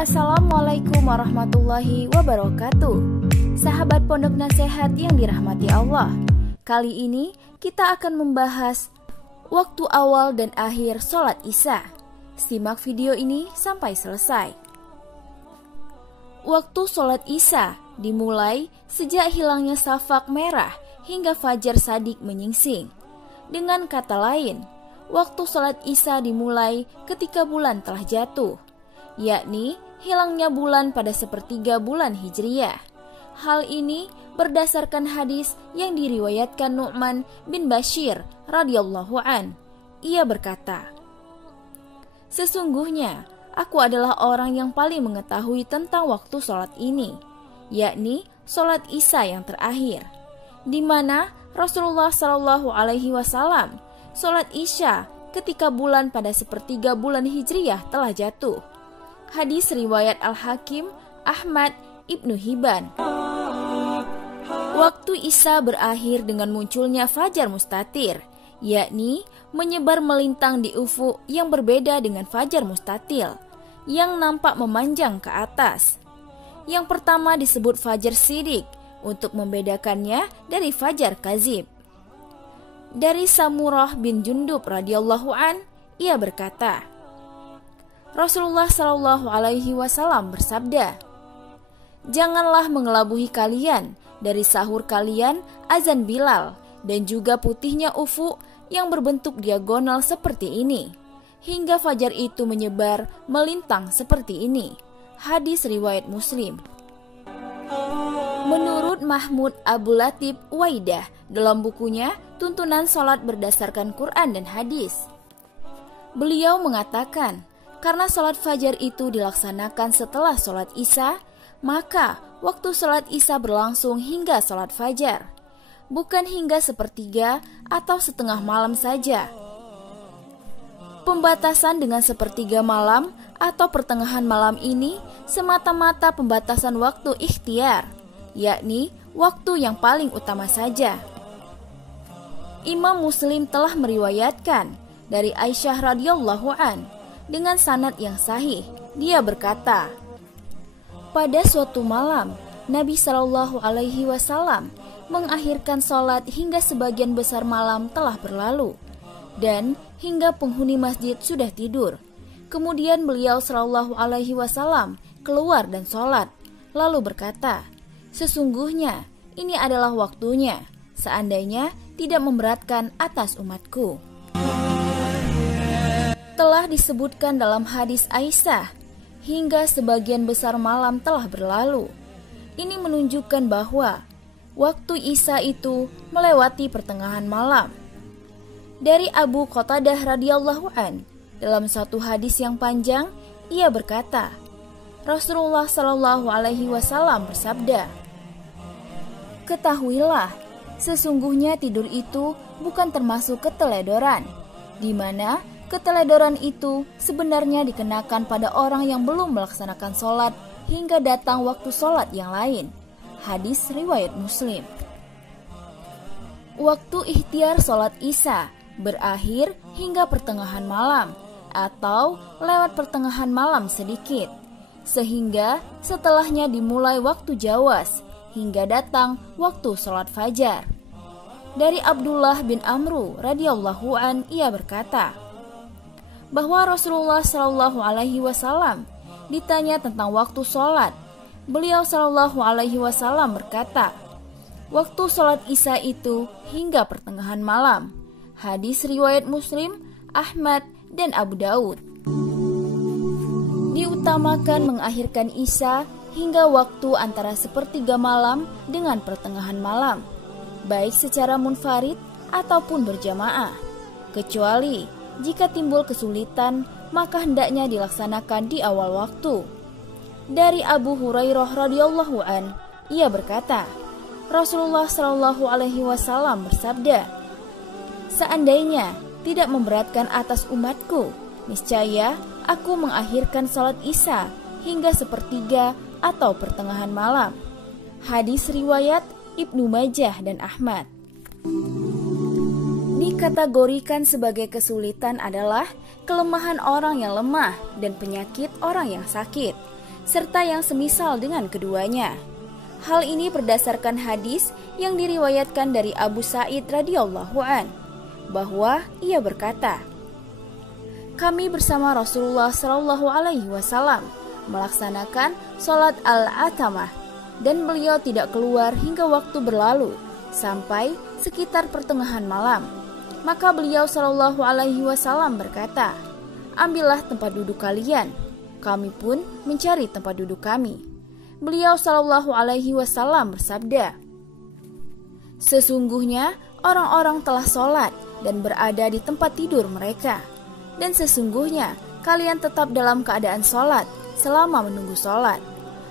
Assalamualaikum warahmatullahi wabarakatuh. Sahabat Pondok Nasihat yang dirahmati Allah, kali ini kita akan membahas waktu awal dan akhir sholat Isya. Simak video ini sampai selesai. Waktu sholat Isya dimulai sejak hilangnya safaq merah hingga fajar shadiq menyingsing. Dengan kata lain, waktu sholat Isya dimulai ketika bulan telah jatuh, yakni hilangnya bulan pada sepertiga bulan Hijriyah. Hal ini berdasarkan hadis yang diriwayatkan Nu'man bin Bashir radhiyallahu an. Ia berkata, "Sesungguhnya aku adalah orang yang paling mengetahui tentang waktu sholat ini, yakni sholat Isya yang terakhir, di mana Rasulullah Shallallahu Alaihi Wasallam sholat Isya ketika bulan pada sepertiga bulan Hijriyah telah jatuh." Hadis riwayat Al-Hakim, Ahmad, Ibnu Hibban. Waktu Isya berakhir dengan munculnya fajar mustatir, yakni menyebar melintang di ufuk yang berbeda dengan fajar mustatil yang nampak memanjang ke atas. Yang pertama disebut fajar shidik untuk membedakannya dari fajar kazib. Dari Samurah bin Jundub radhiyallahu an, ia berkata, Rasulullah Shallallahu Alaihi Wasallam bersabda, "Janganlah mengelabui kalian dari sahur kalian azan Bilal dan juga putihnya ufuk yang berbentuk diagonal seperti ini, hingga fajar itu menyebar melintang seperti ini." Hadis riwayat Muslim. Menurut Mahmud Abu Latif Waidah dalam bukunya Tuntunan Salat Berdasarkan Quran dan Hadis, beliau mengatakan, karena sholat fajar itu dilaksanakan setelah sholat Isya, maka waktu sholat Isya berlangsung hingga sholat fajar, bukan hingga sepertiga atau setengah malam saja. Pembatasan dengan sepertiga malam atau pertengahan malam ini semata-mata pembatasan waktu ikhtiar, yakni waktu yang paling utama saja. Imam Muslim telah meriwayatkan dari Aisyah radhiyallahu an dengan sanad yang sahih. Dia berkata, pada suatu malam Nabi Shallallahu Alaihi Wasallam mengakhirkan sholat hingga sebagian besar malam telah berlalu dan hingga penghuni masjid sudah tidur. Kemudian beliau Shallallahu Alaihi Wasallam keluar dan sholat, lalu berkata, "Sesungguhnya ini adalah waktunya, seandainya tidak memberatkan atas umatku." Telah disebutkan dalam hadis Aisyah, hingga sebagian besar malam telah berlalu. Ini menunjukkan bahwa waktu Isya itu melewati pertengahan malam. Dari Abu Qatadah radhiyallahu an, dalam satu hadis yang panjang, ia berkata, Rasulullah Shallallahu Alaihi Wasallam bersabda, "Ketahuilah, sesungguhnya tidur itu bukan termasuk keteledoran, di mana keteledoran itu sebenarnya dikenakan pada orang yang belum melaksanakan sholat hingga datang waktu sholat yang lain." Hadis riwayat Muslim. Waktu ikhtiar sholat Isya berakhir hingga pertengahan malam atau lewat pertengahan malam sedikit, sehingga setelahnya dimulai waktu jawas hingga datang waktu sholat fajar. Dari Abdullah bin Amru radhiyallahu an, ia berkata bahwa Rasulullah Shallallahu Alaihi Wasallam ditanya tentang waktu sholat. Beliau Shallallahu Alaihi Wasallam berkata, waktu sholat Isya itu hingga pertengahan malam. Hadis riwayat Muslim, Ahmad, dan Abu Daud. Diutamakan mengakhirkan Isya hingga waktu antara sepertiga malam dengan pertengahan malam, baik secara munfarid ataupun berjamaah, kecuali jika timbul kesulitan, maka hendaknya dilaksanakan di awal waktu. Dari Abu Hurairah radhiyallahu an, ia berkata, Rasulullah Shallallahu Alaihi Wasallam bersabda, "Seandainya tidak memberatkan atas umatku, niscaya aku mengakhirkan sholat Isya hingga sepertiga atau pertengahan malam." Hadis riwayat Ibnu Majah dan Ahmad. Dikategorikan sebagai kesulitan adalah kelemahan orang yang lemah dan penyakit orang yang sakit, serta yang semisal dengan keduanya. Hal ini berdasarkan hadis yang diriwayatkan dari Abu Sa'id radhiyallahu an, bahwa ia berkata, kami bersama Rasulullah Shallallahu Alaihi Wasallam melaksanakan sholat al-atamah, dan beliau tidak keluar hingga waktu berlalu sampai sekitar pertengahan malam. Maka beliau Shallallahu Alaihi Wasallam berkata, ambillah tempat duduk kalian. Kami pun mencari tempat duduk kami. Beliau Shallallahu Alaihi Wasallam bersabda, sesungguhnya orang-orang telah sholat dan berada di tempat tidur mereka, dan sesungguhnya kalian tetap dalam keadaan sholat selama menunggu sholat.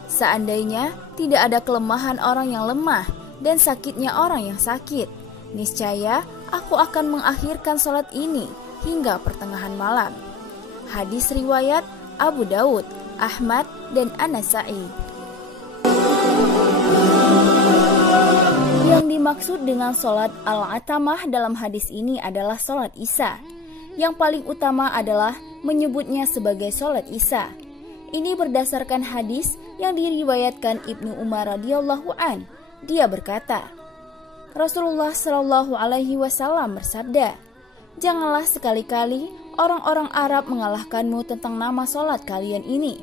Seandainya tidak ada kelemahan orang yang lemah dan sakitnya orang yang sakit, niscaya aku akan mengakhirkan sholat ini hingga pertengahan malam. Hadis riwayat Abu Daud, Ahmad, dan An-Nasa'i. Yang dimaksud dengan sholat al-atamah dalam hadis ini adalah sholat Isya. Yang paling utama adalah menyebutnya sebagai sholat Isya. Ini berdasarkan hadis yang diriwayatkan Ibnu Umar radhiyallahu an. Dia berkata, Rasulullah Shallallahu Alaihi Wasallam bersabda, janganlah sekali-kali orang-orang Arab mengalahkanmu tentang nama sholat kalian ini,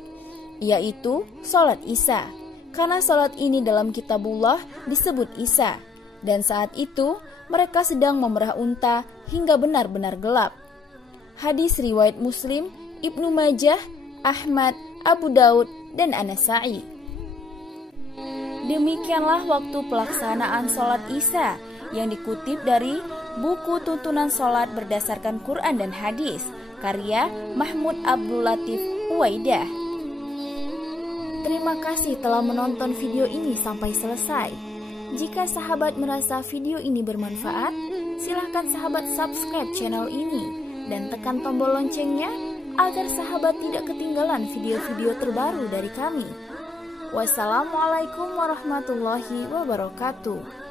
yaitu sholat Isya. Karena sholat ini dalam kitabullah disebut Isya, dan saat itu mereka sedang memerah unta hingga benar-benar gelap. Hadis riwayat Muslim, Ibnu Majah, Ahmad, Abu Daud, dan An-Nasa'i. Demikianlah waktu pelaksanaan sholat Isya yang dikutip dari buku tuntunan sholat berdasarkan Quran dan hadis, karya Mahmud Abdul Latif Uwaidah. Terima kasih telah menonton video ini sampai selesai. Jika sahabat merasa video ini bermanfaat, silahkan sahabat subscribe channel ini dan tekan tombol loncengnya agar sahabat tidak ketinggalan video-video terbaru dari kami. Wassalamualaikum warahmatullahi wabarakatuh.